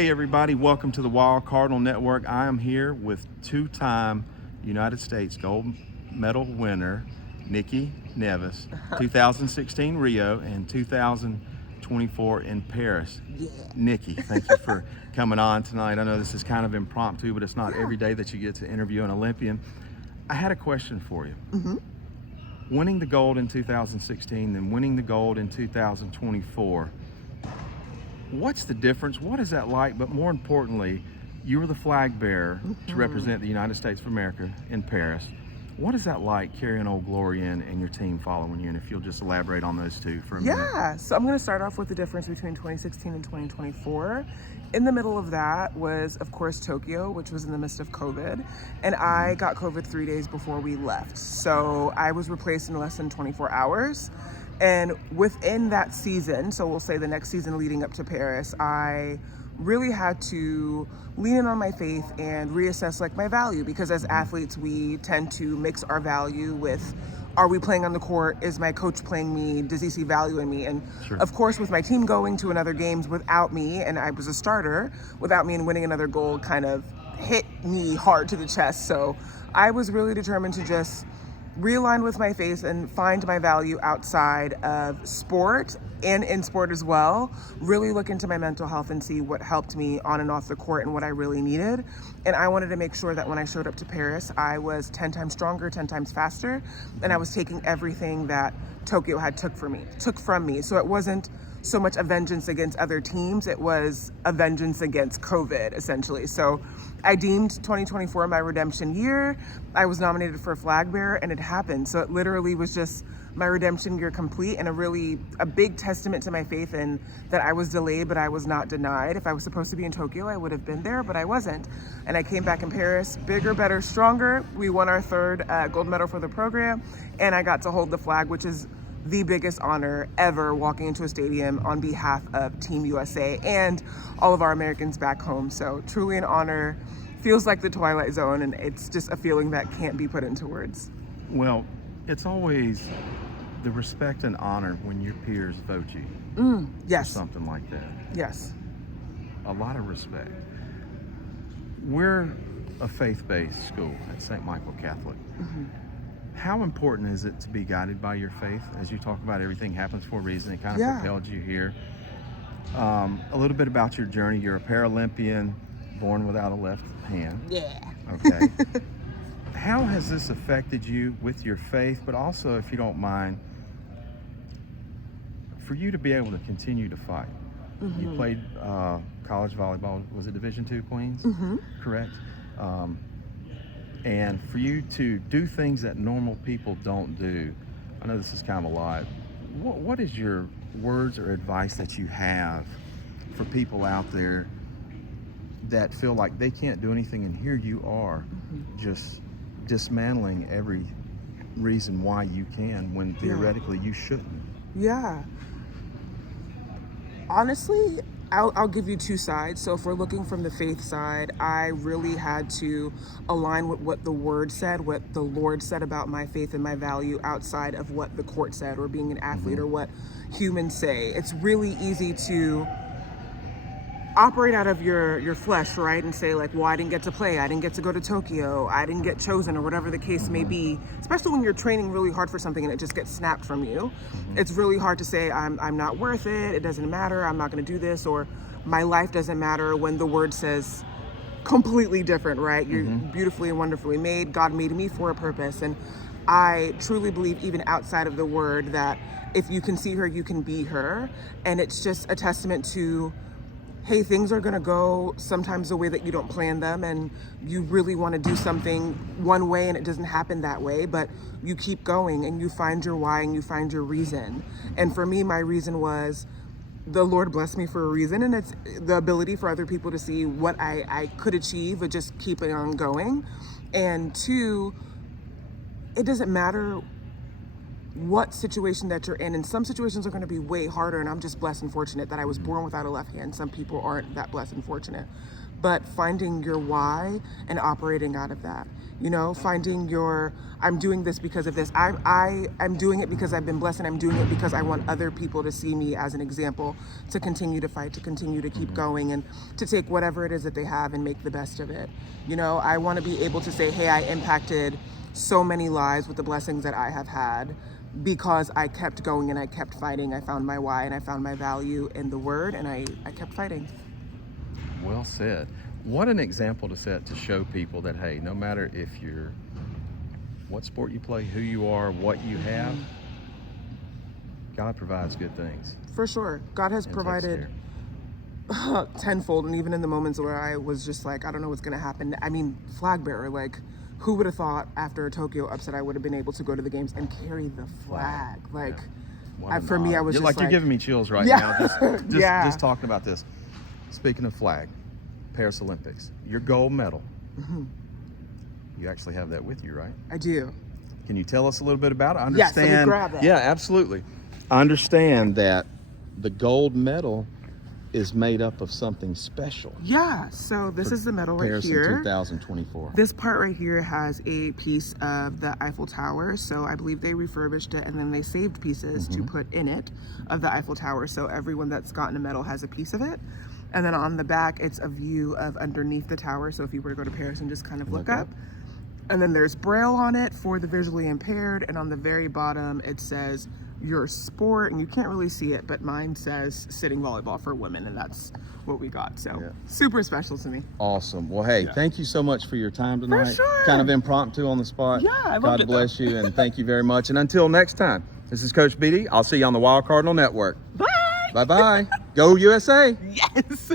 Hey everybody, welcome to the Wild Cardinal Network. I am here with two-time United States gold medal winner, Nicky Nieves, 2016 Rio and 2024 in Paris. Yeah. Nicky, thank you for coming on tonight. I know this is kind of impromptu, but it's not every day that you get to interview an Olympian. I had a question for you. Winning the gold in 2016 and winning the gold in 2024, what's the difference? What is that like? But more importantly, you were the flag bearer to represent the United States of America in Paris. What is that like carrying Old Glory in and your team following you? And if you'll just elaborate on those two for a minute. Yeah, so I'm going to start off with the difference between 2016 and 2024. In the middle of that was, of course, Tokyo, which was in the midst of COVID. And I got COVID 3 days before we left. So I was replaced in less than 24 hours. And within that season, so we'll say the next season leading up to Paris, I really had to lean in on my faith and reassess like my value, because as athletes, we tend to mix our value with, are we playing on the court? Is my coach playing me? Does he see value in me? And of course, with my team going to another games without me, and I was a starter, without me and winning another gold kind of hit me hard to the chest. So I was really determined to just realign with my faith and find my value outside of sport and in sport as well. Really look into my mental health and see what helped me on and off the court and what I really needed. And I wanted to make sure that when I showed up to Paris, I was 10 times stronger, 10 times faster, and I was taking everything that Tokyo had took from me. So it wasn't so much a vengeance against other teams, it was a vengeance against COVID, essentially. So I deemed 2024 my redemption year. I was nominated for a flag bearer, and it happened. So it literally was just my redemption year complete, and a big testament to my faith in that I was delayed, but I was not denied. If I was supposed to be in Tokyo, I would have been there, but I wasn't. And I came back in Paris, bigger, better, stronger. We won our third gold medal for the program, and I got to hold the flag, which is the biggest honor ever, walking into a stadium on behalf of Team USA and all of our Americans back home. So truly an honor. Feels like the Twilight Zone, and it's just a feeling that can't be put into words. Well, it's always the respect and honor when your peers vote you Yes. for something like that. Yes. A lot of respect. We're a faith-based school at St. Michael Catholic. How important is it to be guided by your faith? As you talk about, everything happens for a reason. It kind of propelled you here. A little bit about your journey. You're a Paralympian, born without a left hand. Yeah. Okay. How has this affected you with your faith, but also, if you don't mind, for you to be able to continue to fight? You played college volleyball. Was it Division II Queens? Correct. And for you to do things that normal people don't do, I know this is kind of a lot. What is your words or advice that you have for people out there that feel like they can't do anything, and here you are just dismantling every reason why you can, when theoretically you shouldn't? Yeah. Honestly, I'll give you two sides. So if we're looking from the faith side, I really had to align with what the word said, what the Lord said about my faith and my value outside of what the court said or being an athlete or what humans say. It's really easy to operate out of your flesh, right? And say like, well, I didn't get to play, I didn't get to go to Tokyo, I didn't get chosen, or whatever the case may be, especially when you're training really hard for something and it just gets snapped from you. It's really hard to say, I'm not worth it doesn't matter, I'm not gonna do this, or my life doesn't matter, when the word says completely different, right? You're beautifully and wonderfully made. God made me for a purpose. And I truly believe, even outside of the word, that if you can see her, you can be her. And it's just a testament to, hey, things are gonna go sometimes the way that you don't plan them, and you really wanna do something one way and it doesn't happen that way, but you keep going and you find your why and you find your reason. And for me, my reason was, the Lord blessed me for a reason, and it's the ability for other people to see what I could achieve with just keeping on going. And two, it doesn't matter what situation that you're in, and some situations are going to be way harder, and I'm just blessed and fortunate that I was born without a left hand. Some people aren't that blessed and fortunate, but finding your why and operating out of that. You know, finding your, I'm doing this because of this. I'm doing it because I've been blessed, and I'm doing it because I want other people to see me as an example, to continue to fight, to continue to keep going, and to take whatever it is that they have and make the best of it. You know, I want to be able to say, hey, I impacted so many lives with the blessings that I have had because I kept going and I kept fighting. I found my why and I found my value in the word, and I kept fighting. Well said. What an example to set to show people that, hey, no matter if you're, what sport you play, who you are, what you have, God provides good things. For sure. God has provided tenfold, and even in the moments where I was just like, I don't know what's going to happen. I mean, flag bearer, like, who would have thought after a Tokyo upset I would have been able to go to the games and carry the flag? Like, for me, I was you're just like, you're giving me chills right now. Just talking about this. Speaking of flag, Paris Olympics, your gold medal. You actually have that with you, right? I do. Can you tell us a little bit about it? I Yes, understand. let me grab that. Yeah, absolutely. I understand that the gold medal is made up of something special. Yeah, so this is the medal right Paris here. in 2024. This part right here has a piece of the Eiffel Tower. So I believe they refurbished it and then they saved pieces to put in it of the Eiffel Tower. So everyone that's gotten a medal has a piece of it. And then on the back, it's a view of underneath the tower. So if you were to go to Paris and just kind of look up. And then there's Braille on it for the visually impaired. And on the very bottom, it says your sport, and you can't really see it, but mine says sitting volleyball for women, and that's what we got. So super special to me. Awesome. Well, hey, thank you so much for your time tonight. For sure. Kind of impromptu on the spot. Yeah, I loved God it, bless you, and thank you very much. And until next time, this is Coach BD. I'll see you on the Wild Cardinal Network. Bye. Bye-bye. Go USA. Yes.